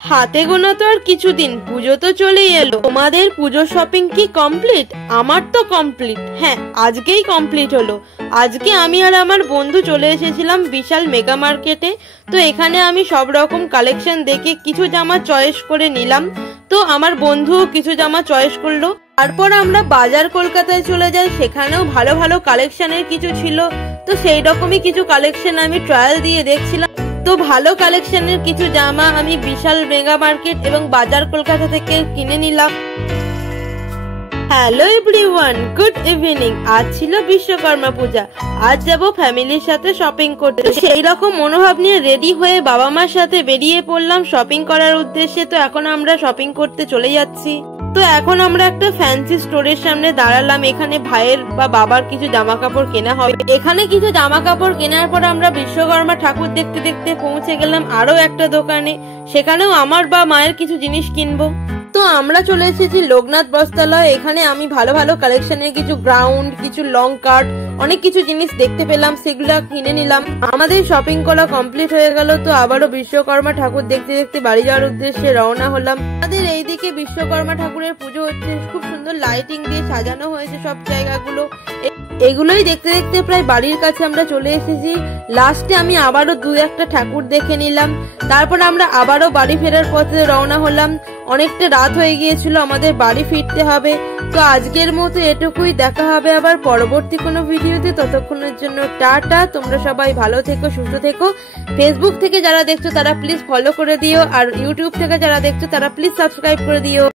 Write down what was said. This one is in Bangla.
হাতে গোনা তো আর কিছুদিন, পুজো তো চলেই এলো। তোমাদের পুজোর শপিং কি কমপ্লিট? আমার তো কমপ্লিট, হ্যাঁ আজকেই কমপ্লিট হলো। আজকে আমি আর আমার বন্ধু চলে এসেছিলাম বিশাল মেগা মার্কেটে। তো এখানে আমি সব রকম কালেকশন দেখে কিছু জামা চয়েস করে নিলাম। তো আমার বন্ধুও কিছু জামা চয়েস করলো। তারপর আমরা বাজার কলকাতায় চলে যাই, সেখানেও ভালো ভালো কালেকশনের কিছু ছিল। তো সেই রকমই কিছু কালেকশন আমি ট্রায়াল দিয়ে দেখছিলাম। তো ভালো কালেকশনের কিছু জামা আমি বিশাল মেগা মার্কেট এবং বাজার কলকাতা থেকে কিনে নিলাম। Hello everyone, good evening. আজ ছিল বিশ্বকর্মা পূজা। আজ যাব ফ্যামিলির সাথে শপিং করতে। সেই রকম মনোভাব নিয়ে রেডি হয়ে বাবা মার সাথে বেরিয়ে পড়লাম শপিং করার উদ্দেশ্যে। তো এখন আমরা শপিং করতে চলে যাচ্ছি। তো এখন আমরা একটা ফ্যান্সি স্টোরের সামনে দাঁড়ালাম। এখানে ভাইয়ের বা বাবার কিছু জামা কাপড় কেনা হবে। এখানে কিছু জামা কাপড় কেনার পর আমরা বিশ্বকর্মা ঠাকুর দেখতে দেখতে পৌঁছে গেলাম আরো একটা দোকানে। সেখানেও আমার বা মায়ের কিছু জিনিস কিনবো। তো আমরা চলে এসেছি লোকনাথ বস্ত্রালয়। এখানে আমি ভালো ভালো কালেকশনের কিছু গ্রাউন্ড, কিছু লং কাট, অনেক কিছু জিনিস দেখতে পেলাম, সেগুলো কিনে নিলাম। আমাদের শপিং করা কমপ্লিট হয়ে গেল। তো আবারও বিশ্বকর্মা ঠাকুর দেখতে দেখতে বাড়ি যাওয়ার উদ্দেশ্যে রওনা হলাম। আমাদের এইদিকে বিশ্বকর্মা ঠাকুরের পুজো হচ্ছে, খুব সুন্দর লাইটিং দিয়ে সাজানো হয়েছে সব জায়গাগুলো। এগুলোই দেখতে দেখতে প্রায় বাড়ির কাছে আমরা চলে এসেছি। লাস্টে আমি আবারও দু একটা ঠাকুর দেখে নিলাম। তারপর আমরা আবারও বাড়ি ফেরার পথে রওনা হলাম। অনেকটা রাত হয়ে গিয়েছিল, আমাদের বাড়ি ফিরতে হবে। তো আজকের মতো এটুকুই, দেখা হবে আবার পরবর্তী কোনো ভিডিওতে। ততক্ষণের জন্য টাটা। তোমরা সবাই ভালো থেকো, সুস্থ থেকো। ফেসবুক থেকে যারা দেখছো তারা প্লিজ ফলো করে দিও, আর ইউটিউব থেকে যারা দেখছো তারা প্লিজ সাবস্ক্রাইব করে দিও।